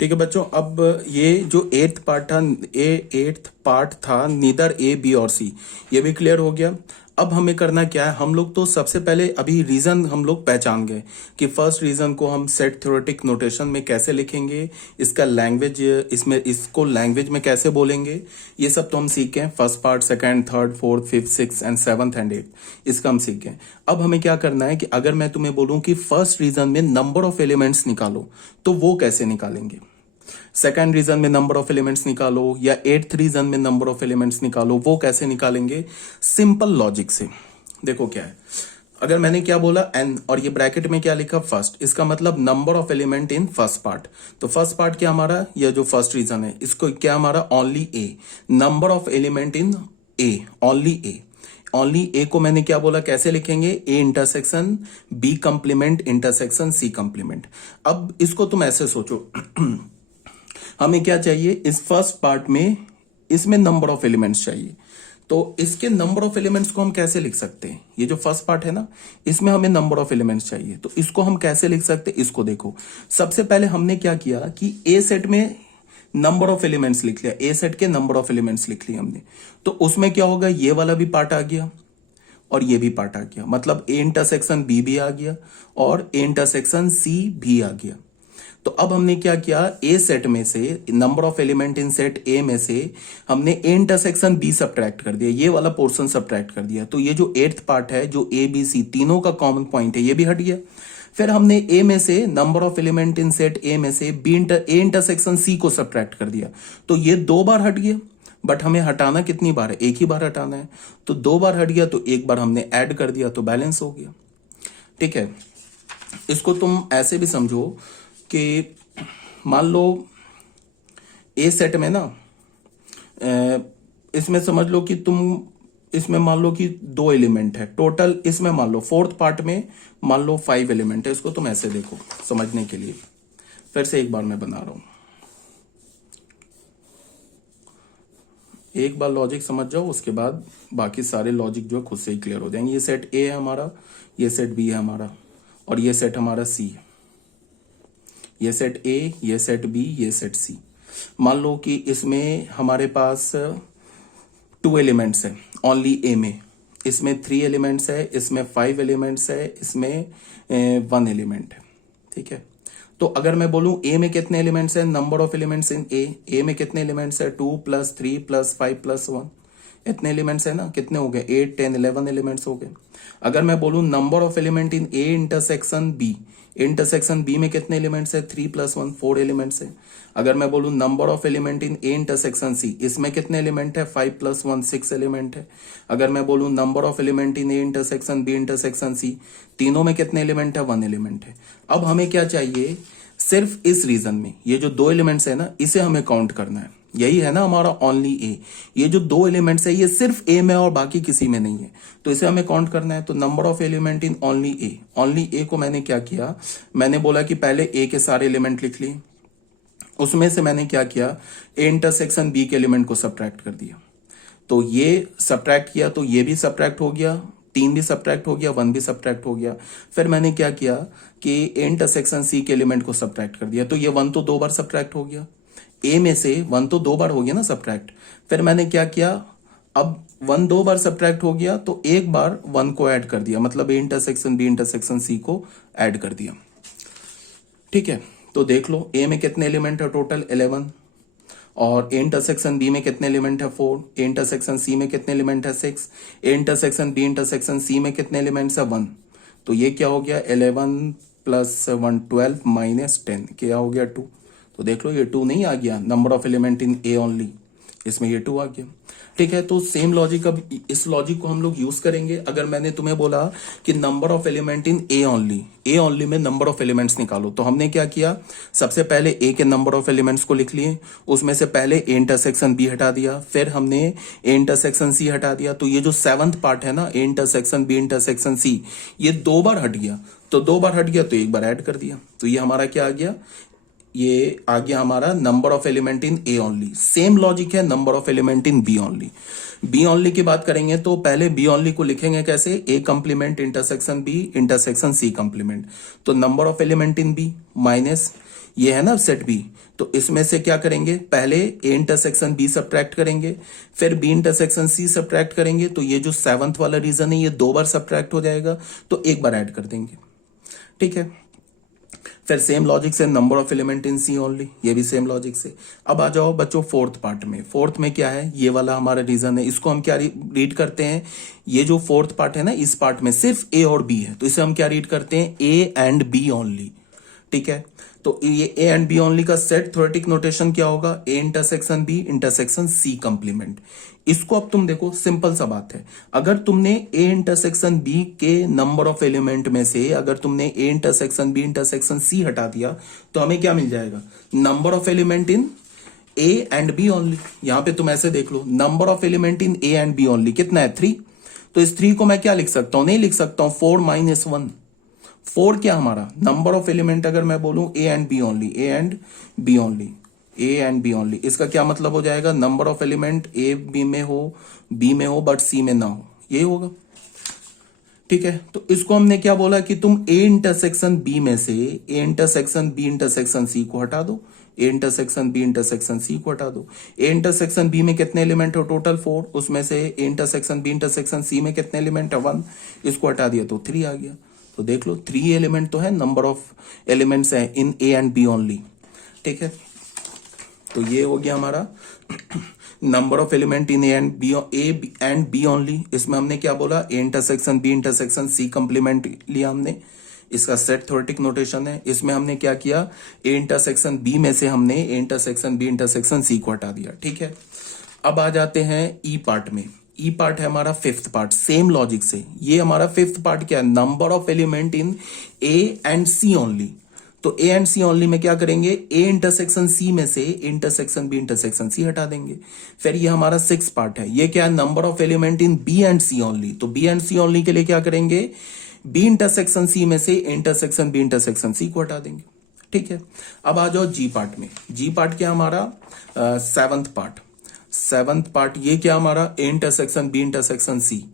ठीक है बच्चों, अब ये जो एट्थ पार्ट था नीदर ए बी और सी, ये भी क्लियर हो गया। अब हमें करना क्या है, हम लोग तो सबसे पहले अभी रीजन हम लोग पहचान गए कि फर्स्ट रीजन को हम सेट थ्योरेटिक नोटेशन में कैसे लिखेंगे, इसका लैंग्वेज, इसमें इसको लैंग्वेज में कैसे बोलेंगे, ये सब तो हम सीख गए। First part, second, third, fourth, fifth, six and seventh and eight, इसका हम सीख गए। अब हमें क्या करना है कि अगर मैं तुम्हें बोलूं कि फर्स्ट रीजन में नंबर ऑफ एलिमेंट्स निकालो, तो वो कैसे निकालेंगे। सेकंड रीजन में नंबर ऑफ एलिमेंट्स निकालो या एट्थ रीजन में नंबर ऑफ एलिमेंट्स निकालो, वो कैसे निकालेंगे। सिंपल लॉजिक से। देखो क्या है, अगर मैंने क्या बोला एन और ये ब्रैकेट में क्या लिखा फर्स्ट, इसका मतलब number of element in first part. तो फर्स्ट पार्ट क्या हमारा, ये जो फर्स्ट रीजन है इसको क्या हमारा only A, number of element in A, only A. Only A को मैंने क्या बोला, कैसे लिखेंगे, A intersection B complement intersection C complement. अब इसको तुम ऐसे सोचो हमें क्या चाहिए, इस फर्स्ट पार्ट में इसमें नंबर ऑफ एलिमेंट्स चाहिए, तो इसके नंबर ऑफ एलिमेंट्स को हम कैसे लिख सकते हैं। ये जो फर्स्ट पार्ट है ना, इसमें हमें नंबर ऑफ एलिमेंट्स चाहिए, तो इसको हम कैसे लिख सकते हैं। इसको देखो, सबसे पहले हमने क्या किया कि ए सेट में नंबर ऑफ एलिमेंट्स लिख लिया, ए सेट के नंबर ऑफ एलिमेंट्स लिख लिए हमने। तो उसमें क्या होगा, ये वाला भी पार्ट आ गया और ये भी पार्ट आ गया, मतलब ए इंटरसेक्शन बी भी आ गया और ए इंटरसेक्शन सी भी आ गया। तो अब हमने क्या किया, ए सेट में से number of element in set ए में से हमने ए इंटरसेक्शन बी सब्ट्रैक्ट कर दिया, ये वाला पोर्शन सब्ट्रैक्ट कर दिया। तो ये जो एट्थ पार्ट है, जो ए बी सी तीनों का कॉमन पॉइंट है, ये भी हट गया। फिर हमने ए में से number of element in set ए में से ए इंटरसेक्शन सी को सब्ट्रैक्ट कर दिया, तो ये 2 बार हट गया। बट हमें हटाना कितनी बार है, एक ही बार हटाना है। तो 2 बार हट गया, तो एक बार हमने ऐड कर दिया, तो बैलेंस हो गया। ठीक है, इसको तुम ऐसे भी समझो कि मान लो ए सेट में ना, इसमें समझ लो कि तुम इसमें मान लो कि 2 एलिमेंट है टोटल, इसमें मान लो फोर्थ पार्ट में मान लो 5 एलिमेंट है। इसको तुम ऐसे देखो समझने के लिए, फिर से एक बार मैं बना रहा हूं, एक बार लॉजिक समझ जाओ, उसके बाद बाकी सारे लॉजिक जो है खुद से ही क्लियर हो जाएंगे। ये सेट ए है हमारा, ये सेट बी है हमारा, और ये सेट हमारा सी है। ये सेट ए, ये सेट बी, ये सेट सी। मान लो कि इसमें हमारे पास 2 एलिमेंट्स है ओनली ए में, इसमें 3 एलिमेंट्स है, इसमें 5 एलिमेंट्स है, इसमें 1 एलिमेंट है। ठीक है, तो अगर मैं बोलूं ए में कितने एलिमेंट्स है, नंबर ऑफ एलिमेंट्स इन ए में कितने एलिमेंट्स है, 2 + 3 + 5 + 1, इतने एलिमेंट्स है ना। कितने हो गए, 8, 10, 11 एलिमेंट्स हो गए। अगर मैं बोलूं number of element in A intersection B, intersection B में कितने एलिमेंट्स है, 3 + 1, 4 एलिमेंट्स है। अगर मैं बोलूं number of element in A intersection C, इसमें कितने एलिमेंट है, 5 + 1, 6 एलिमेंट है। अगर मैं बोलूं number of element in A intersection B intersection C, तीनों में कितने एलिमेंट है, 1 एलिमेंट है। अब हमें क्या चाहिए, सिर्फ इस रीजन में ये जो 2 एलिमेंट्स है ना, इसे हमें काउंट करना है। यही है ना हमारा ओनली ए, ये जो 2 एलिमेंट्स है ये सिर्फ ए में और बाकी किसी में नहीं है, तो इसे हमें काउंट करना है। तो number of element in only A को मैंने क्या किया, मैंने बोला कि पहले ए के सारे एलिमेंट लिख लिए, उसमें से मैंने क्या किया, ए इंटरसेक्शन बी के एलिमेंट को सब्ट्रैक्ट कर दिया। तो ये सब्ट्रैक्ट किया, तो ये भी सब्ट्रैक्ट हो गया, 3 भी सब्ट्रैक्ट हो गया, 1 भी सब्ट्रैक्ट हो गया। फिर मैंने क्या किया कि ए इंटरसेक्शन सी के एलिमेंट को सब्ट्रैक्ट कर दिया, तो ये 1 तो 2 बार सब्ट्रैक्ट हो गया, ए में से 1 तो 2 बार हो गया ना सब्ट्रैक्ट। फिर मैंने क्या किया, अब 1 2 बार सब्ट्रैक्ट हो गया, तो एक बार 1 को ऐड कर दिया, मतलब A intersection B intersection C को ऐड कर दिया। ठीक है, तो देख लो ए में कितने एलिमेंट है टोटल, 11, और ए इंटरसेक्शन बी में कितने एलिमेंट है, 4, ए इंटरसेक्शन सी में कितने एलिमेंट है, 6, A intersection B intersection C में कितने एलिमेंट्स है, 1। तो ये क्या हो गया, 11 + 1 12 - 10 क्या हो गया, 2। तो देख लो ये 2 नहीं आ गया, number of element in A only, इसमें ये 2 आ गया। ठीक है, तो सेम लॉजिक, अब इस लॉजिक को हम लोग यूज करेंगे। अगर मैंने तुम्हें बोला कि number of element in A only में नंबर ऑफ एलिमेंट्स निकालो, तो हमने क्या किया, सबसे पहले ए के नंबर ऑफ एलिमेंट्स को लिख लिए, उसमें से पहले ए इंटरसेक्शन बी हटा दिया, फिर हमने ए इंटरसेक्शन सी हटा दिया। तो ये जो 7th पार्ट है ना, A intersection B intersection C, ये 2 बार हट गया, तो 2 बार हट गया तो एक बार ऐड कर दिया, तो ये हमारा क्या आ गया, ये आ गया हमारा number of element in A only. Same logic है number of element in B only. B only की बात करेंगे तो पहले बी ओनली को लिखेंगे कैसे, A complement intersection B intersection C complement. तो number of element in B minus ये है ना सेट बी, तो इसमें से क्या करेंगे, पहले ए इंटरसेक्शन बी सब्ट्रैक्ट करेंगे, फिर बी इंटरसेक्शन सी सब्ट्रैक्ट करेंगे, तो ये जो 7th वाला रीजन है ये 2 बार सब्ट्रैक्ट हो जाएगा, तो 1 बार ऐड कर देंगे, ठीक है। फिर सेम लॉजिक से number of element in C only, ये भी सेम लॉजिक से। अब आ जाओ बच्चों फोर्थ पार्ट में। फोर्थ में क्या है, ये वाला हमारा रीजन है, इसको हम क्या रीड करते हैं, ये जो फोर्थ पार्ट है ना, इस पार्ट में सिर्फ ए और बी है, तो इसे हम क्या रीड करते हैं, ए एंड बी ओनली, ठीक है। तो ये ए एंड बी ओनली का सेट थ्योरेटिक नोटेशन क्या होगा, A intersection B intersection C complement. इसको अब तुम देखो, सिंपल सा बात है, अगर तुमने ए इंटरसेक्शन बी के नंबर ऑफ एलिमेंट में से अगर तुमने A intersection B intersection C हटा दिया, तो हमें क्या मिल जाएगा, number of element in A and B only. यहां पे तुम ऐसे देख लो, number of element in A and B only कितना है, 3। तो इस 3 को मैं क्या लिख सकता हूं, नहीं लिख सकता हूं 4 - 1। 4 क्या हमारा नंबर ऑफ एलिमेंट, अगर मैं बोलूं A and B only, A and B only, A and B only, इसका क्या मतलब हो जाएगा, number of element A B में हो, बी में हो बट सी में ना हो, ये होगा, ठीक है। तो इसको हमने क्या बोला कि तुम ए इंटरसेक्शन बी में से A intersection B intersection C को हटा दो, A intersection B intersection C को हटा दो। ए इंटरसेक्शन बी में कितने एलिमेंट हो, टोटल 4, उसमें से A intersection B intersection C में कितने एलिमेंट है, 1, इसको हटा दिया तो 3 आ गया। तो देख लो 3 एलिमेंट तो है, नंबर ऑफ एलिमेंट्स है in A and B only, ठीक है। तो ये हो गया हमारा number of element in A and B only. इसमें हमने क्या बोला, A intersection B intersection C complement लिया हमने, इसका सेट थ्योरेटिक नोटेशन है। इसमें हमने क्या किया, ए इंटरसेक्शन बी में से हमने A intersection B intersection C को हटा दिया, ठीक है। अब आ जाते हैं ई पार्ट में। ई पार्ट है हमारा 5th पार्ट, सेम लॉजिक से। ये हमारा 5th पार्ट क्या है, number of element in A and C only. तो ए एंड सी ओनली में क्या करेंगे, ए इंटरसेक्शन सी में से इंटरसेक्शन बी इंटरसेक्शन सी हटा देंगे। फिर ये हमारा 6th पार्ट है, ये क्या है, number of element in B and C only. तो बी एंड सी ओनली के लिए क्या करेंगे, बी इंटरसेक्शन सी में से इंटरसेक्शन बी इंटरसेक्शन सी को हटा देंगे, ठीक है। अब आ जाओ जी पार्ट में। जी पार्ट क्या हमारा 7th पार्ट। 7th पार्ट ये क्या हमारा, A intersection B intersection C.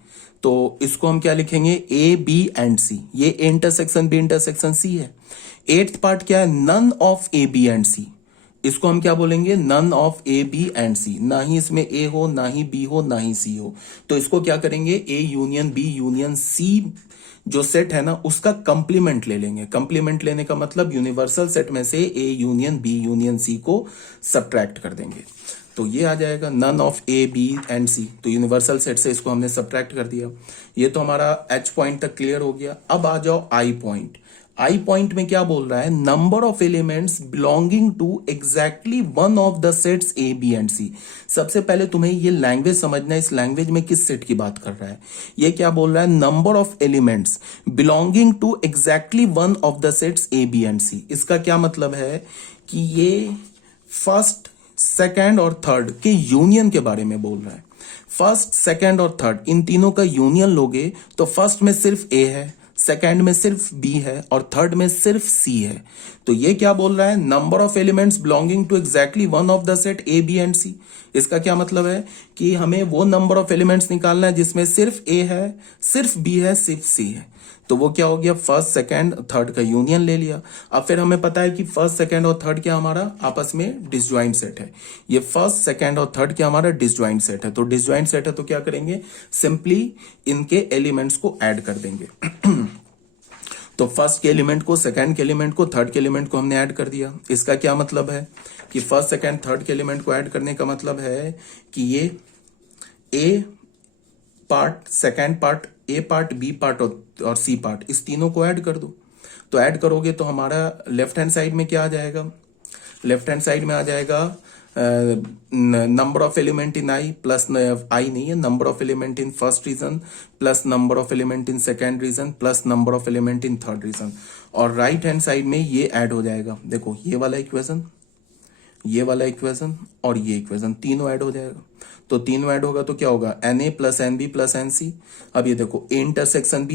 तो इसको हम क्या लिखेंगे, ए बी एंड सी, ये A intersection B intersection C है। 8th पार्ट क्या है, none of A B and C. इसको हम क्या बोलेंगे, none of A B and C, ना ही इसमें ए हो ना ही बी हो ना ही सी हो। तो इसको क्या करेंगे, A union B union C जो सेट है ना उसका कंप्लीमेंट ले लेंगे। कंप्लीमेंट लेने का मतलब यूनिवर्सल सेट में से A union B union C को सब्ट्रैक्ट कर देंगे। तो ये आ जाएगा none of A B and C. तो यूनिवर्सल सेट से इसको हमने सब्ट्रैक्ट कर दिया। ये तो हमारा एच पॉइंट तक क्लियर हो गया। अब आ जाओ आई पॉइंट। आई पॉइंट में क्या बोल रहा है, number of elements belonging to exactly one of the sets A B and C. सबसे पहले तुम्हें ये लैंग्वेज समझना है, इस लैंग्वेज में किस सेट की बात कर रहा है। ये क्या बोल रहा है, number of elements belonging to exactly one of the sets A B and C. इसका क्या मतलब है कि ये फर्स्ट सेकेंड और थर्ड के यूनियन के बारे में बोल रहा है। फर्स्ट सेकेंड और थर्ड इन तीनों का यूनियन लोगे तो फर्स्ट में सिर्फ ए है, सेकेंड में सिर्फ बी है और थर्ड में सिर्फ सी है। तो ये क्या बोल रहा है, number of elements belonging to exactly one of the set A B and C. इसका क्या मतलब है कि हमें वो नंबर ऑफ एलिमेंट्स निकालना है जिसमें सिर्फ ए है, सिर्फ बी है, सिर्फ सी है। तो वो क्या हो गया, फर्स्ट सेकंड थर्ड का यूनियन ले लिया। अब फिर हमें पता है कि फर्स्ट सेकंड और थर्ड क्या हमारा आपस में डिसजॉइंट सेट है। ये फर्स्ट सेकंड और थर्ड क्या हमारा डिसजॉइंट सेट है। तो डिसजॉइंट सेट है तो क्या करेंगे, सिंपली इनके एलिमेंट्स को ऐड कर देंगे। तो फर्स्ट के एलिमेंट को, सेकंड के एलिमेंट को, थर्ड के एलिमेंट को हमने ऐड कर दिया। इसका क्या मतलब है कि फर्स्ट सेकंड थर्ड के एलिमेंट को ऐड करने का मतलब है कि ये ए पार्ट, सेकंड पार्ट, ए पार्ट, बी पार्ट और सी पार्ट, इस तीनों को ऐड कर दो। तो ऐड करोगे तो हमारा लेफ्ट हैंड साइड में क्या आ जाएगा, लेफ्ट हैंड साइड में आ जाएगा number of element in I plus, आई नहीं है, number of element in first region plus number of element in second region plus number of element in third region. और राइट हैंड साइड में ये add हो जाएगा। देखो ये वाला इक्वेशन, ये वाला इक्वेशन और ये इक्वेशन तीनों ऐड हो जाएगा। तो तीनों ऐड होगा तो क्या होगा, n A plus n B plus n C. अब ये देखो ए इंटरसेक्शन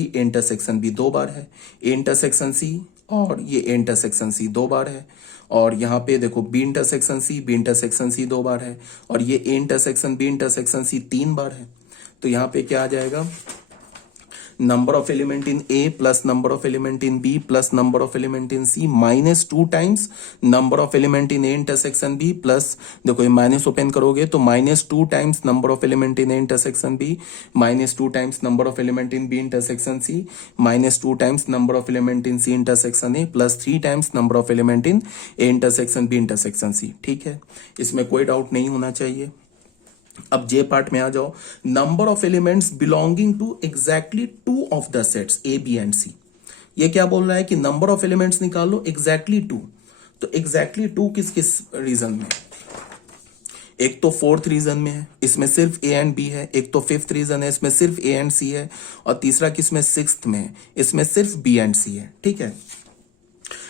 बी 2 बार है, ए इंटरसेक्शन सी और ये ए इंटरसेक्शन सी 2 बार है। और यहाँ पे देखो बी इंटरसेक्शन सी 2 बार है और ये A intersection B intersection C 3 बार है। तो यहाँ पे क्या आ जाएगा, number of element in A plus number of element in B plus number of element in C minus 2 times number of element in A intersection B plus, देखो ये माइनस ओपन करोगे तो minus 2 times number of element in A intersection B minus 2 times number of element in B intersection C minus 2 times number of element in C intersection A plus 3 times number of element in A intersection B intersection C। ठीक है, इसमें कोई doubt नहीं होना चाहिए। अब जे part में आ जाओ, number of elements belonging to exactly two of the sets A B and C. ये क्या बोल रहा है कि नंबर ऑफ एलिमेंट्स निकालो एग्जैक्टली टू। तो एग्जैक्टली टू किस किस रीजन में? एक तो फोर्थ रीजन में है, इसमें सिर्फ ए एंड बी है। एक तो फिफ्थ रीजन है, इसमें सिर्फ ए एंड सी है। और तीसरा किसमें? सिक्स्थ में है, इसमें सिर्फ बी एंड सी है। ठीक है,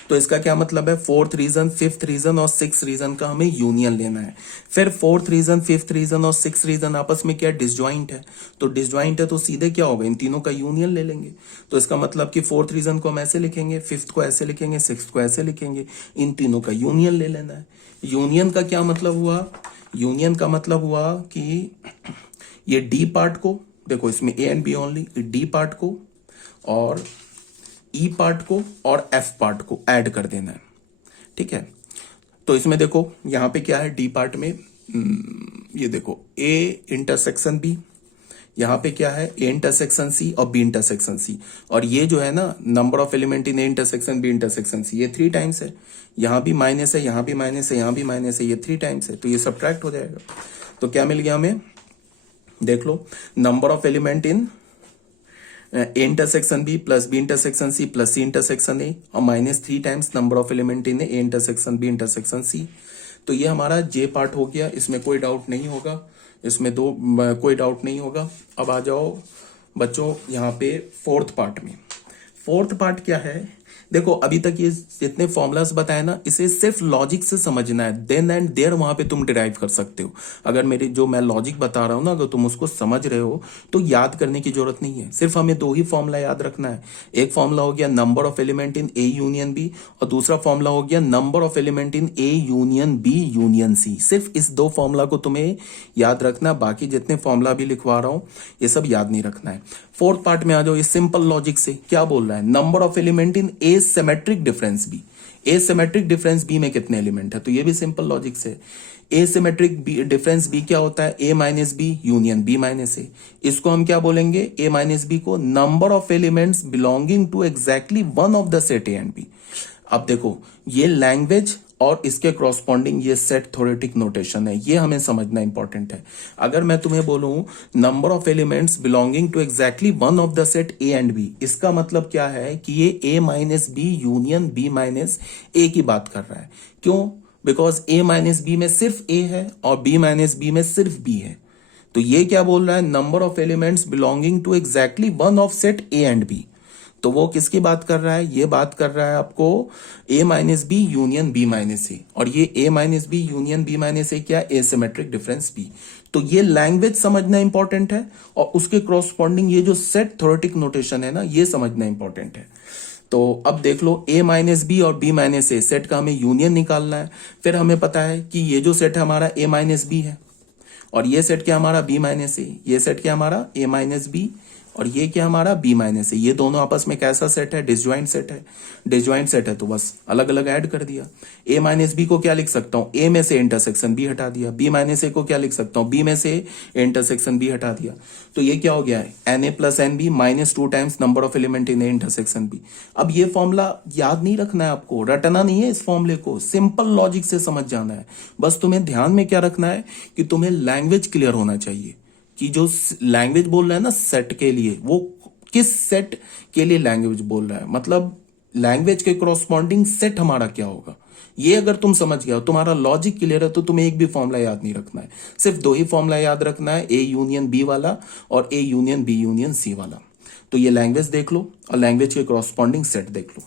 तो इसका क्या मतलब है? फोर्थ रीजन, फिफ्थ रीजन और सिक्स रीजन का हमें यूनियन लेना है। फिर फोर्थ रीजन, फिफ्थ रीजन और सिक्स रीजन आपस में क्या? डिसजॉइंट है। तो डिसजॉइंट है तो सीधे क्या होगा? इन तीनों का यूनियन ले लेंगे। तो इसका मतलब कि फोर्थ रीजन को हम ऐसे लिखेंगे, फिफ्थ को ऐसे लिखेंगे, सिक्स को ऐसे लिखेंगे। इन तीनों का यूनियन ले लेना है। यूनियन का क्या मतलब हुआ? यूनियन का मतलब हुआ कि ये डी पार्ट को, देखो इसमें A and B only, D part को और ई पार्ट को और एफ पार्ट को ऐड कर देना है। ठीक है, तो इसमें देखो यहां पे क्या है? डी पार्ट में ये देखो ए इंटरसेक्शन बी, यहां पे क्या है? ए इंटरसेक्शन सी और बी इंटरसेक्शन सी। और ये जो है ना number of element in A intersection B intersection C, ये 3 टाइम्स है। यहां भी माइनस है, यहां भी माइनस है, यहां भी माइनस है, ये 3 टाइम्स है। तो ये सब्ट्रैक्ट हो जाएगा। तो क्या मिल गया हमें? देख लो, number of element in A intersection B plus B intersection C plus C intersection A और minus 3 times number of element in A intersection B intersection C. तो ये हमारा जे पार्ट हो गया, इसमें कोई डाउट नहीं होगा, इसमें कोई डाउट नहीं होगा। अब आ जाओ बच्चों यहाँ पे फोर्थ पार्ट में। फोर्थ पार्ट क्या है? देखो अभी तक ये जितने फॉर्मुलास बताए ना, इसे सिर्फ लॉजिक से समझना है, देन एंड देयर वहां पे तुम डिराइव कर सकते हो। अगर मेरी जो मैं लॉजिक बता रहा हूं ना, अगर तुम उसको समझ रहे हो तो याद करने की जरूरत नहीं है। सिर्फ हमें 2 ही फॉर्मुला याद रखना है। एक फॉर्मुला हो गया number of element in A union B और दूसरा फॉर्मुला हो गया number of element in A union B union C. सिर्फ इस 2 फॉर्मुला को तुम्हें याद रखना, बाकी जितने फॉर्मुला भी लिखवा रहा हूं ये सब याद नहीं रखना है। फोर्थ पार्ट में आ जाओ, ये सिंपल लॉजिक से क्या बोल रहा है? Number of element in A symmetric difference B. A symmetric difference B में कितने एलिमेंट है? तो ये भी सिंपल लॉजिक से। ए सिमेट्रिक डिफरेंस बी क्या होता है? A minus B union B minus A. इसको हम क्या बोलेंगे? ए माइनस बी को number of elements belonging to exactly one of the set A and B. अब देखो ये लैंग्वेज और इसके क्रॉसपॉन्डिंग ये सेट थ्योरेटिक नोटेशन है, ये हमें समझना इंपॉर्टेंट है। अगर मैं तुम्हें बोलूं number of elements belonging to exactly one of the set A and B, इसका मतलब क्या है कि ये A minus B union B minus A की बात कर रहा है। क्यों? बिकॉज ए माइनस बी में सिर्फ ए है और बी माइनस बी में सिर्फ बी है। तो ये क्या बोल रहा है? Number of elements belonging to exactly one of set A and B. तो वो किसकी बात कर रहा है? ये बात कर रहा है आपको a minus B union b minus A. और ये a minus B union b minus A क्या? Asymmetric difference b। तो ये लैंग्वेज समझना इंपॉर्टेंट है और उसके क्रॉसपॉन्डिंग ये जो सेट थ्योरेटिक नोटेशन है ना, ये समझना इंपॉर्टेंट है। तो अब देख लो a माइनस बी और b माइनस ए सेट का हमें यूनियन निकालना है। फिर हमें पता है कि ये जो सेट है हमारा a माइनस बी है और ये सेट क्या हमारा? b माइनस ए। ये सेट क्या हमारा? a माइनस बी और ये क्या हमारा? b माइनस ए। ये दोनों आपस में कैसा सेट है? डिसजॉइंट सेट है। डिसजॉइंट सेट है तो बस अलग अलग ऐड कर दिया। a माइनस बी को क्या लिख सकता हूं? a में से इंटरसेक्शन b हटा दिया। b माइनस ए को क्या लिख सकता हूं? b में से इंटरसेक्शन b हटा दिया। तो ये क्या हो गया है? na plus n B minus 2 times number of element in A intersection b। अब ये फॉर्मूला याद नहीं रखना है आपको, रटना नहीं है इस फॉर्मूले को, सिंपल लॉजिक से समझ जाना है। बस तुम्हें ध्यान में क्या रखना है कि तुम्हें लैंग्वेज क्लियर होना चाहिए कि जो लैंग्वेज बोल रहा है ना सेट के लिए, वो किस सेट के लिए लैंग्वेज बोल रहा है, मतलब लैंग्वेज के कॉरस्पॉन्डिंग सेट हमारा क्या होगा। ये अगर तुम समझ गए हो, तुम्हारा लॉजिक क्लियर है, तो तुम्हें एक भी फॉर्मूला याद नहीं रखना है। सिर्फ 2 ही फॉर्मूला याद रखना है, ए यूनियन बी वाला और A union B union C वाला। तो ये लैंग्वेज देख लो और लैंग्वेज के कॉरस्पॉन्डिंग सेट देख लो।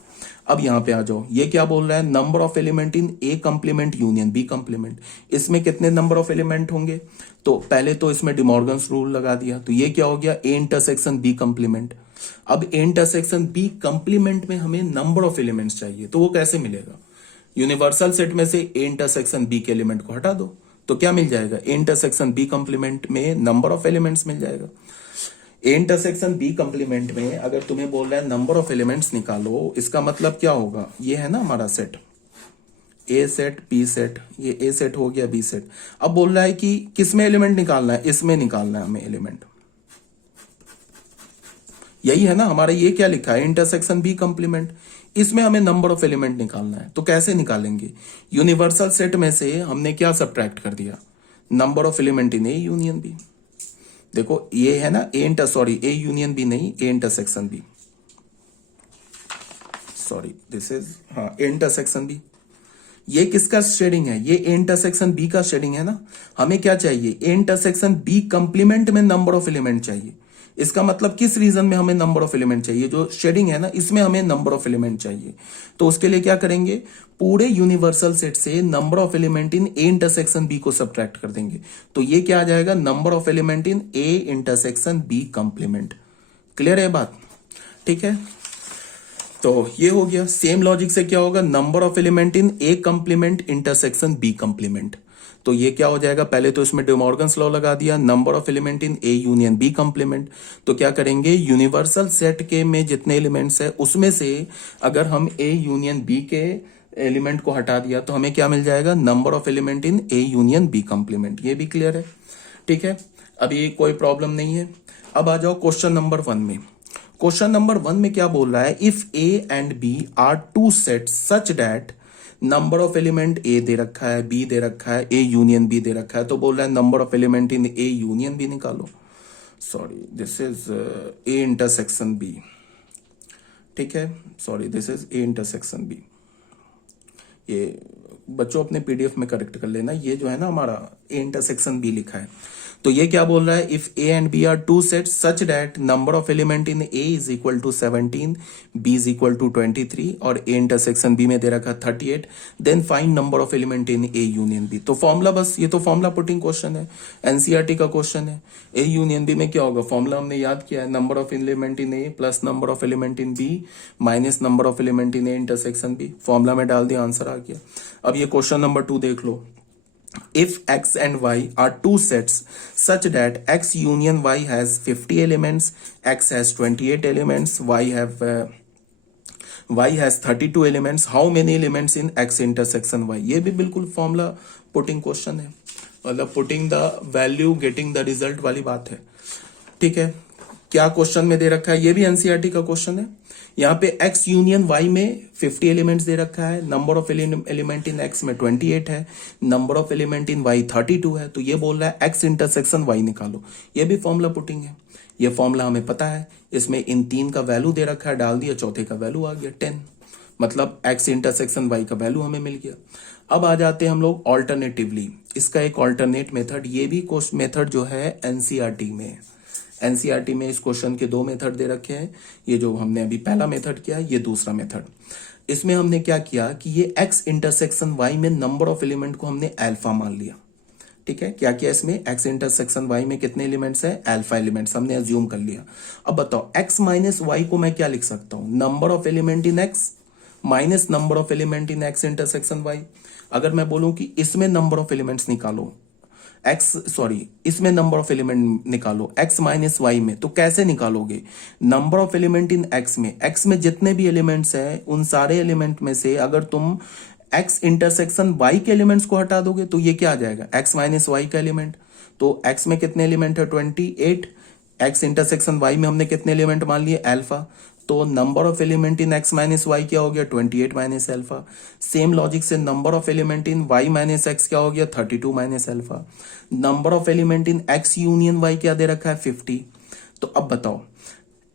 अब यहां पे आ जाओ, ये क्या बोल रहा है? Number of element in A complement union B complement. इसमें कितने नंबर ऑफ एलिमेंट होंगे? तो पहले तो इसमें डिमॉर्गन्स रूल लगा दिया, तो ये क्या हो गया? A intersection B complement. अब ए इंटरसेक्शन बी कंप्लीमेंट में हमें नंबर ऑफ एलिमेंट्स चाहिए, तो वो कैसे मिलेगा? यूनिवर्सल सेट में से ए इंटरसेक्शन बी के एलिमेंट को हटा दो, तो क्या मिल जाएगा? ए इंटरसेक्शन बी कंप्लीमेंट में नंबर ऑफ एलिमेंट्स मिल जाएगा। ए इंटरसेक्शन बी कंप्लीमेंट में अगर तुम्हें बोल रहा है नंबर ऑफ एलिमेंट्स निकालो, इसका मतलब क्या होगा, ये है ना हमारा सेट, ए सेट बी सेट, ये ए सेट हो गया बी सेट। अब बोल रहा है कि किस में एलिमेंट निकालना है, इसमें निकालना है हमें एलिमेंट, यही है ना हमारा, ये क्या लिखा है इंटरसेक्शन बी कंप्लीमेंट, इसमें हमें नंबर ऑफ एलिमेंट निकालना है। तो कैसे निकालेंगे, यूनिवर्सल सेट में से हमने क्या सब्ट्रैक्ट कर दिया, number of element in A union B. देखो ये है ना ए यूनियन बी नहीं, A intersection B, sorry this is हाँ ए इंटरसेक्शन बी। ये किसका शेडिंग है, ये ए इंटरसेक्शन बी का शेडिंग है ना। हमें क्या चाहिए, ए इंटरसेक्शन बी कंप्लीमेंट में नंबर ऑफ एलिमेंट चाहिए। इसका मतलब किस रीजन में हमें नंबर ऑफ एलिमेंट चाहिए, जो शेडिंग है ना इसमें हमें नंबर ऑफ एलिमेंट चाहिए। तो उसके लिए क्या करेंगे, पूरे यूनिवर्सल सेट से number of element in A intersection B को सब्ट्रैक्ट कर देंगे। तो ये क्या आ जाएगा, number of element in A intersection B complement. Clear है बात, ठीक है। तो ये हो गया। सेम लॉजिक से क्या होगा, number of element in A complement intersection B complement. तो ये क्या हो जाएगा, पहले तो इसमें डे मॉर्गन्स लॉ लगा दिया, number of element in A union B complement. तो क्या करेंगे, यूनिवर्सल सेट के में जितने एलिमेंट्स है उसमें से अगर हम ए यूनियन बी के एलिमेंट को हटा दिया तो हमें क्या मिल जाएगा, number of element in A union B complement. ये भी क्लियर है, ठीक है। अभी कोई प्रॉब्लम नहीं है। अब आ जाओ क्वेश्चन नंबर 1 में। क्वेश्चन नंबर 1 में क्या बोल रहा है, if A and B are two set such that number of element A दे रखा है, बी दे रखा है, ए यूनियन बी दे रखा है। तो बोल रहा है number of element in A union B निकालो। Sorry this is A intersection B, ठीक है। Sorry this is A intersection B. ये बच्चों अपने पीडीएफ में करेक्ट कर लेना, ये जो है ना हमारा ए इंटरसेक्शन बी लिखा है। तो ये क्या बोल रहा है, if A and B are two set such that number of element in A is equal to 17, B is equal to 23 और ए इंटरसेक्शन बी में दे रखा 38, then find number of element in A union B. तो formula, बस ये तो formula putting question है, NCERT का क्वेश्चन है। ए यूनियन बी में क्या होगा, फॉर्मूला हमने याद किया है, number of element in A plus number of element in B minus number of element in A intersection B. Formula में डाल दिया, आंसर आ गया। अब ये क्वेश्चन नंबर 2 देख लो। If x and y are two sets such that x union y has 50 elements, x has 28 elements, y has 32 elements, how many elements in x intersection y? ये भी बिल्कुल फॉर्मूला पुटिंग क्वेश्चन है, मतलब putting the value getting the result वाली बात है, ठीक है। क्या क्वेश्चन में दे रखा है, ये भी एनसीईआरटी का क्वेश्चन है। यहाँ पे x यूनियन y में 50 एलिमेंट्स दे रखा है, number of element in x में 28 है, number of element in y 32 है। तो ये बोल रहा है x इंटरसेक्शन y निकालो। ये भी फॉर्मूला पुटिंग है, ये फॉर्मूला हमें पता है। इसमें इन 3 का वैल्यू दे रखा है, डाल दिया, चौथे का वैल्यू आ गया 10, मतलब x इंटरसेक्शन y का वैल्यू हमें मिल गया। अब आ जाते हैं हम लोग ऑल्टरनेटिवली, इसका एक ऑल्टरनेट मेथड। ये भी मेथड जो है एनसीईआरटी में, एनसीईआरटी में इस क्वेश्चन के 2 मेथड दे रखे हैं। ये जो हमने अभी पहला मेथड किया, ये दूसरा मेथड। इसमें हमने क्या किया कि ये x इंटरसेक्शन y में नंबर ऑफ एलिमेंट को हमने अल्फा मान लिया, ठीक है। क्या किया इसमें, x इंटरसेक्शन y में कितने एलिमेंट्स हैं, अल्फा एलिमेंट्स हमने अज्यूम कर लिया। अब बताओ x माइनस y को मैं क्या लिख सकता हूं, number of element in x minus number of element in x intersection y। अगर मैं बोलूं कि इसमें नंबर ऑफ एलिमेंट्स निकालो, इसमें नंबर ऑफ एलिमेंट निकालो x माइनस वाई में, तो कैसे निकालोगे, number of element in x में जितने भी एलिमेंट्स हैं उन सारे एलिमेंट में से अगर तुम x इंटरसेक्शन y के एलिमेंट्स को हटा दोगे तो ये क्या आ जाएगा, x माइनस वाई का एलिमेंट। तो x में कितने एलिमेंट है 28, x इंटरसेक्शन y में हमने कितने एलिमेंट मान लिए अल्फा, तो number of element in x minus y क्या हो गया 28 माइनस अल्फा। सेम लॉजिक से number of element in y minus x क्या हो गया 32 minus alpha. Number of element in x union y क्या दे रखा है 50। तो अब बताओ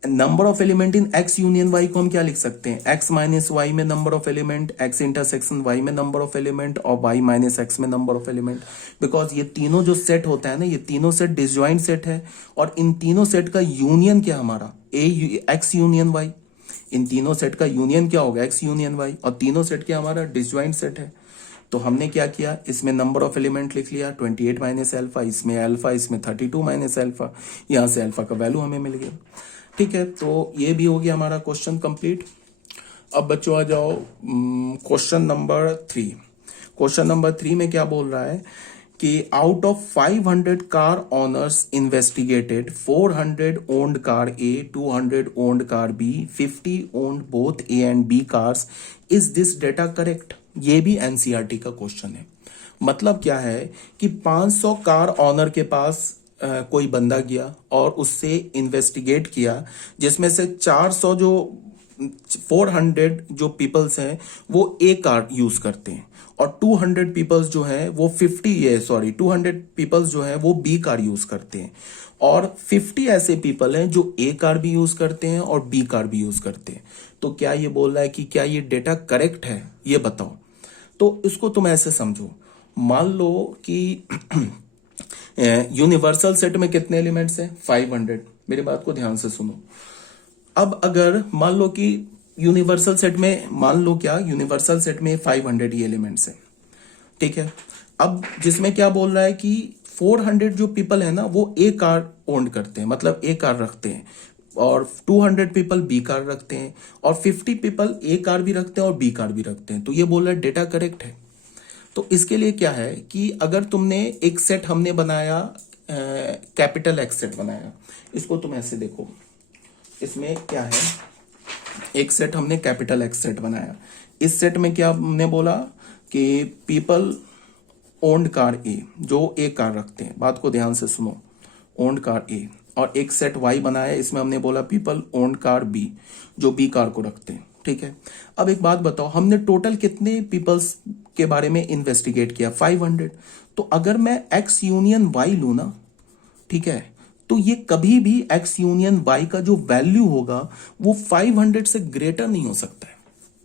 number of element in x union y को हम क्या लिख सकते हैं, x माइनस वाई में number of element, x intersection y में नंबर ऑफ एलिमेंट और y माइनस एक्स में नंबर ऑफ एलिमेंट। बिकॉज ये तीनों जो सेट होता है ना, ये तीनों सेट डिसजॉइंट सेट है और इन तीनों सेट का यूनियन क्या हमारा x यूनियन y। इन तीनों सेट का यूनियन क्या होगा x यूनियन y, और तीनों सेट क्या हमारा डिसजॉइंट सेट है। तो हमने क्या किया, इसमें नंबर ऑफ एलिमेंट लिख लिया 28 माइनस अल्फा, इसमें 32 माइनस अल्फा, यहां से अल्फा का वैल्यू हमें मिल गया, ठीक है। तो ये भी हो गया हमारा क्वेश्चन कंप्लीट। अब बच्चों आ जाओ क्वेश्चन नंबर 3। क्वेश्चन नंबर 3 में क्या बोल रहा है कि out of 500 car owners investigated 400 owned car A, 200 owned car B, 50 owned both A and B cars. Is this data correct? ये भी एनसीईआरटी का क्वेश्चन है। मतलब क्या है कि 500 कार ऑनर के पास कोई बंदा गया और उससे इन्वेस्टिगेट किया, जिसमें से 400 जो 400 जो पीपल्स हैं वो ए कार यूज करते हैं और 200 पीपल्स जो हैं वो 200 पीपल्स जो हैं वो बी कार यूज करते हैं और 50 ऐसे पीपल हैं जो ए कार भी यूज करते हैं और बी कार भी यूज करते हैं। तो क्या ये बोल रहा है कि क्या ये डेटा करेक्ट है? ये बताओ। तो इसको तुम ऐसे समझो, मान लो कि यूनिवर्सल सेट में कितने एलिमेंट्स हैं? 500। मेरी बात को ध्यान से सुनो। अब अगर मान लो कि यूनिवर्सल सेट में, मान लो क्या यूनिवर्सल सेट में 500 ही एलिमेंट्स हैं, ठीक है। अब जिसमें क्या बोल रहा है कि 400 जो पीपल है ना वो ए कार ओन करते हैं, मतलब ए कार रखते हैं, और 200 पीपल बी कार रखते हैं और 50 पीपल ए कार भी रखते हैं और बी कार भी रखते हैं। तो ये बोल रहा है डेटा करेक्ट है। तो इसके लिए क्या है कि अगर तुमने एक सेट हमने बनाया, कैपिटल एक्स सेट बनाया, इसको तुम ऐसे देखो, इसमें क्या है, एक सेट हमने कैपिटल एक्स सेट बनाया। इस सेट में क्या हमने बोला कि पीपल ओन्ड कार ए, जो ए कार रखते हैं, बात को ध्यान से सुनो, ओन्ड कार ए, और एक सेट वाई बनाया, इसमें हमने बोला पीपल ओन्ड कार बी, जो बी कार को रखते हैं, ठीक है। अब एक बात बताओ, हमने टोटल कितने पीपल्स के बारे में इन्वेस्टिगेट किया? 500। तो अगर मैं एक्स यूनियन वाई लू ना, ठीक है, तो ये कभी भी एक्स यूनियन वाई का जो वैल्यू होगा वो 500 से ग्रेटर नहीं हो सकता है।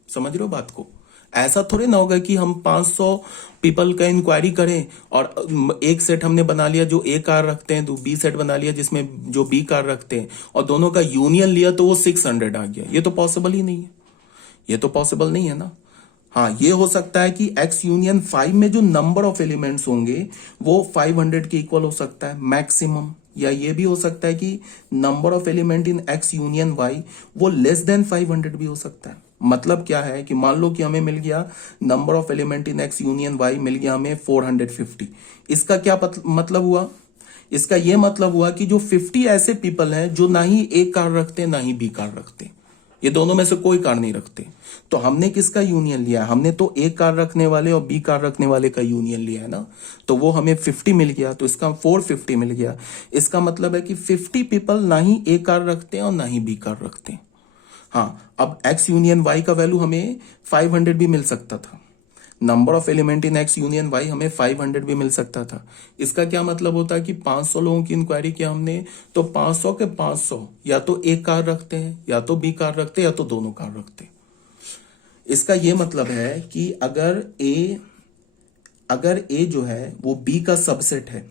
समझ रहे हो बात को? ऐसा थोड़े ना होगा कि हम 500 पीपल का इंक्वायरी करें और एक सेट हमने बना लिया जो ए कार रखते हैं, तो बी सेट बना लिया जिसमें जो बी कार रखते हैं, और दोनों का यूनियन लिया तो वो 600 आ गया। ये तो पॉसिबल ही नहीं है, ये तो पॉसिबल नहीं है ना। हाँ, ये हो सकता है कि एक्स यूनियन 5 में जो नंबर ऑफ एलिमेंट्स होंगे वो 500 के इक्वल हो सकता है मैक्सिमम, या ये भी हो सकता है कि number of element in x union y वो लेस देन 500 भी हो सकता है। मतलब क्या है कि मान लो कि हमें मिल गया number of element in x union Y, मिल गया हमें 450। इसका क्या मतलब हुआ? इसका ये मतलब हुआ कि जो 50 ऐसे पीपल हैं जो ना ही ए कार रखते ना ही बी कार रखते, ये दोनों में से कोई कार नहीं रखते, तो हमने किसका यूनियन लिया है? हमने तो ए कार रखने वाले और बी कार रखने वाले का यूनियन लिया है ना। तो वो हमें 50 मिल गया, तो इसका 450 मिल गया। इसका मतलब है कि 50 पीपल ना ही ए कार रखते हैं और ना ही बी कार रखते हैं। हाँ, अब एक्स यूनियन वाई का वैल्यू हमें 500 भी मिल सकता था, number of element in x union y हमें 500 भी मिल सकता था। इसका क्या मतलब होता है कि 500 लोगों की इंक्वायरी किया हमने, तो 500 के 500 या तो एक कार रखते हैं, या तो बी कार रखते हैं, या तो दोनों कार रखते हैं। इसका यह मतलब है कि अगर ए जो है वो बी का सबसेट है,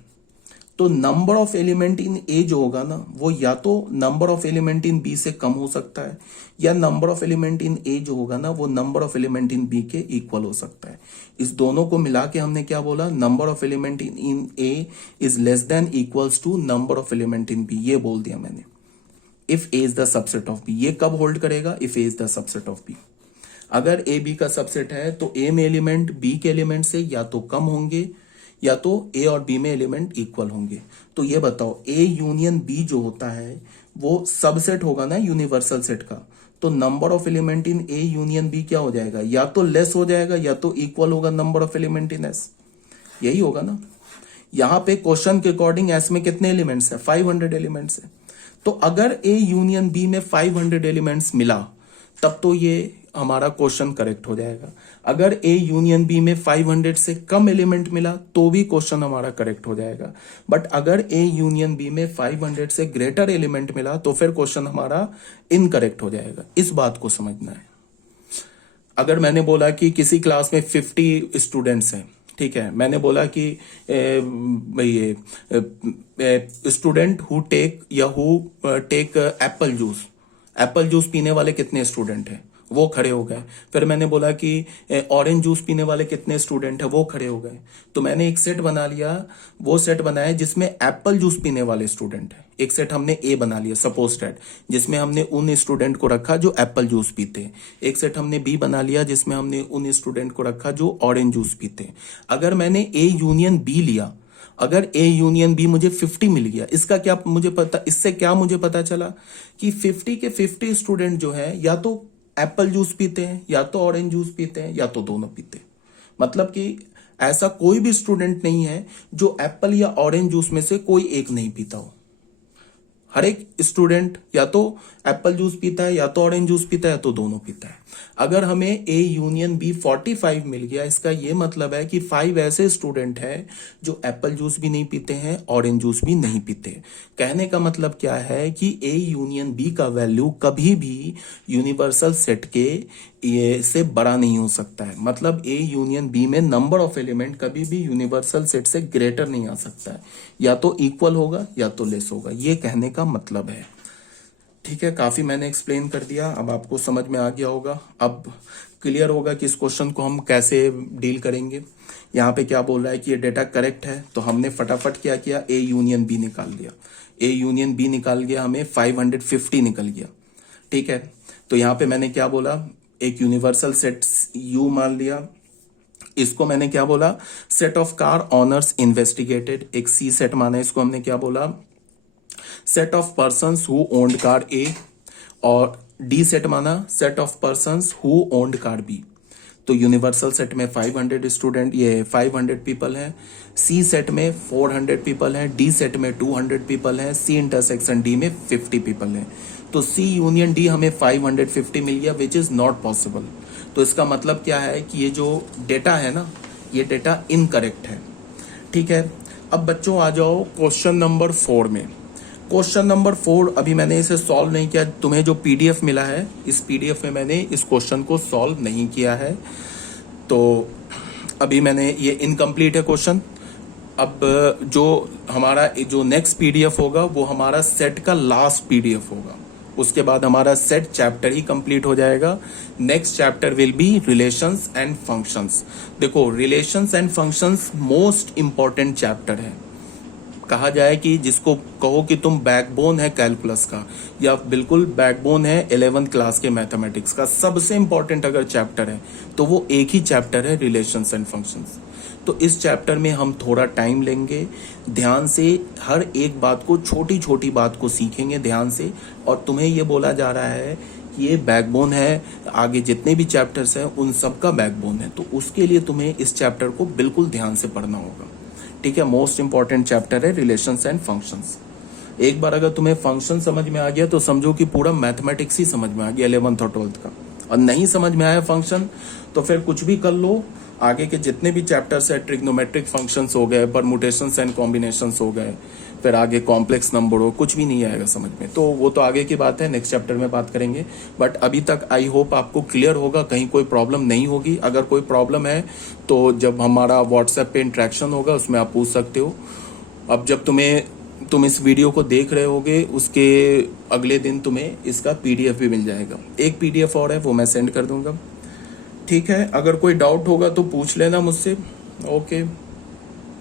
तो number of element in A जो होगा ना वो या तो number of element in B से कम हो सकता है, या number of element in A जो होगा ना वो number of element in B के इक्वल हो सकता है। इस दोनों को मिला के हमने क्या बोला? Number of element in A is less than equals to number of element in B, ये बोल दिया मैंने। If A is the subset of B, ये कब होल्ड करेगा? If A is the subset of B. अगर ए बी का subset है तो ए में एलिमेंट बी के एलिमेंट से या तो कम होंगे, या तो ए और बी में एलिमेंट इक्वल होंगे। तो ये बताओ, ए यूनियन बी जो होता है वो सबसेट होगा ना यूनिवर्सल सेट का, तो number of element in A union B क्या हो जाएगा? या तो लेस हो जाएगा या तो इक्वल होगा number of element in S. यही होगा ना। यहां पे क्वेश्चन के अकॉर्डिंग एस में कितने एलिमेंट्स है? 500 एलिमेंट्स है। तो अगर ए यूनियन बी में 500 एलिमेंट्स मिला तब तो ये हमारा क्वेश्चन करेक्ट हो जाएगा। अगर ए यूनियन बी में 500 से कम एलिमेंट मिला तो भी क्वेश्चन हमारा करेक्ट हो जाएगा। बट अगर ए यूनियन बी में 500 से ग्रेटर एलिमेंट मिला तो फिर क्वेश्चन हमारा इनकरेक्ट हो जाएगा। इस बात को समझना है। अगर मैंने बोला कि किसी क्लास में 50 स्टूडेंट्स हैं, ठीक है, मैंने बोला कि student who take apple juice पीने वाले कितने स्टूडेंट हैं? वो खड़े हो गए। फिर मैंने बोला कि ऑरेंज जूस पीने वाले कितने स्टूडेंट है, वो खड़े हो गए। तो मैंने एक सेट बना लिया, वो सेट बनाया जिसमें एप्पल जूस पीने वाले स्टूडेंट है। एक सेट हमने ए बना लिया सपोज दैट, जिसमें हमने उन स्टूडेंट को रखा जो एप्पल जूस पीते हैं। एक सेट हमने बी बना लिया जिसमें हमने उन स्टूडेंट को रखा जो ऑरेंज जूस पीते हैं। अगर मैंने ए यूनियन बी लिया, अगर ए यूनियन बी मुझे 50 मिल गया, इसका क्या मुझे पता, इससे क्या मुझे पता चला कि 50 के 50 स्टूडेंट जो है या तो एप्पल जूस पीते हैं, या तो ऑरेंज जूस पीते हैं, या तो दोनों पीते हैं। मतलब कि ऐसा कोई भी स्टूडेंट नहीं है जो एप्पल या ऑरेंज जूस में से कोई एक नहीं पीता हो। हर एक स्टूडेंट या तो एप्पल जूस पीता है, या तो ऑरेंज जूस पीता है, या तो दोनों पीता है। अगर हमें ए यूनियन बी 45 मिल गया, इसका यह मतलब है कि 5 ऐसे स्टूडेंट हैं जो एप्पल जूस भी नहीं पीते हैं, ऑरेंज जूस भी नहीं पीते। कहने का मतलब क्या है कि ए यूनियन बी का वैल्यू कभी भी यूनिवर्सल सेट के ये से बड़ा नहीं हो सकता है। मतलब ए यूनियन बी में नंबर ऑफ एलिमेंट कभी भी यूनिवर्सल सेट से ग्रेटर नहीं आ सकता है, या तो इक्वल होगा या तो लेस होगा, ये कहने का मतलब है। ठीक है, काफी मैंने एक्सप्लेन कर दिया, अब आपको समझ में आ गया होगा। अब क्लियर होगा कि इस क्वेश्चन को हम कैसे डील करेंगे। यहाँ पे क्या बोल रहा है कि ये डेटा करेक्ट है, तो हमने फटाफट क्या किया, ए यूनियन बी निकाल लिया। ए यूनियन बी निकाल गया, हमें 550 निकल गया। ठीक है, तो यहाँ पे मैंने क्या बोला, एक यूनिवर्सल सेट यू मान लिया। इसको मैंने क्या बोला, set of car owners investigated. एक सी सेट माना, इसको हमने क्या बोला, set of persons who owned car A. और डी सेट माना, set of persons who owned car B. तो यूनिवर्सल सेट में 500 स्टूडेंट, ये 500 पीपल हैं। सी सेट में 400 पीपल हैं। डी सेट में 200 पीपल हैं। सी इंटरसेक्शन डी में 50 पीपल हैं। तो सी यूनियन डी हमें 550 मिल गया, विच इज नॉट पॉसिबल। तो इसका मतलब क्या है कि ये जो डेटा है ना, ये डेटा इनकरेक्ट है। ठीक है, अब बच्चों आ जाओ क्वेश्चन नंबर 4 में। क्वेश्चन नंबर 4 अभी मैंने इसे सॉल्व नहीं किया। तुम्हें जो पीडीएफ मिला है, इस पीडीएफ में मैंने इस क्वेश्चन को सॉल्व नहीं किया है, तो अभी मैंने ये इनकम्प्लीट है क्वेश्चन। अब जो हमारा जो नेक्स्ट पीडीएफ होगा वो हमारा सेट का लास्ट पीडीएफ होगा। उसके बाद हमारा सेट चैप्टर ही कंप्लीट हो जाएगा। Next chapter will be relations and functions. देखो, relations and functions most important chapter है। कहा जाए कि जिसको कहो कि तुम बैकबोन है कैलकुलस का, या बिल्कुल बैकबोन है 11th क्लास के मैथमेटिक्स का, सबसे इंपॉर्टेंट अगर चैप्टर है तो वो एक ही चैप्टर है, रिलेशंस एंड फंक्शंस। तो इस चैप्टर में हम थोड़ा टाइम लेंगे, ध्यान से हर एक बात को, छोटी छोटी बात को सीखेंगे ध्यान से। और तुम्हें ये बोला जा रहा है कि ये बैकबोन है, आगे जितने भी चैप्टर्स हैं उन सब का बैकबोन है। तो उसके लिए तुम्हें इस चैप्टर को बिल्कुल ध्यान से पढ़ना होगा। ठीक है, मोस्ट इंपॉर्टेंट चैप्टर है रिलेशंस एंड फंक्शंस। एक बार अगर तुम्हें फंक्शन समझ में आ गया तो समझो कि पूरा मैथमेटिक्स ही समझ में आ गया 11th और 12th का। और नहीं समझ में आया फंक्शन तो फिर कुछ भी कर लो, आगे के जितने भी चैप्टर्स है, ट्रिग्नोमेट्रिक फंक्शंस हो गए, परमुटेशंस एंड कॉम्बिनेशंस हो गए, फिर आगे कॉम्प्लेक्स नंबर हो, कुछ भी नहीं आएगा समझ में। तो वो तो आगे की बात है, नेक्स्ट चैप्टर में बात करेंगे। बट अभी तक आई होप आपको क्लियर होगा, कहीं कोई प्रॉब्लम नहीं होगी। अगर कोई प्रॉब्लम है तो जब हमारा व्हाट्सएप पे इंटरेक्शन होगा उसमें आप पूछ सकते हो। अब जब तुम इस वीडियो को देख रहे होगे उसके अगले दिन तुम्हें इसका पीडीएफ भी मिल जाएगा। एक पीडीएफ और है, वो मैं सेंड कर दूंगा। ठीक है, अगर कोई डाउट होगा तो पूछ लेना मुझसे। ओके।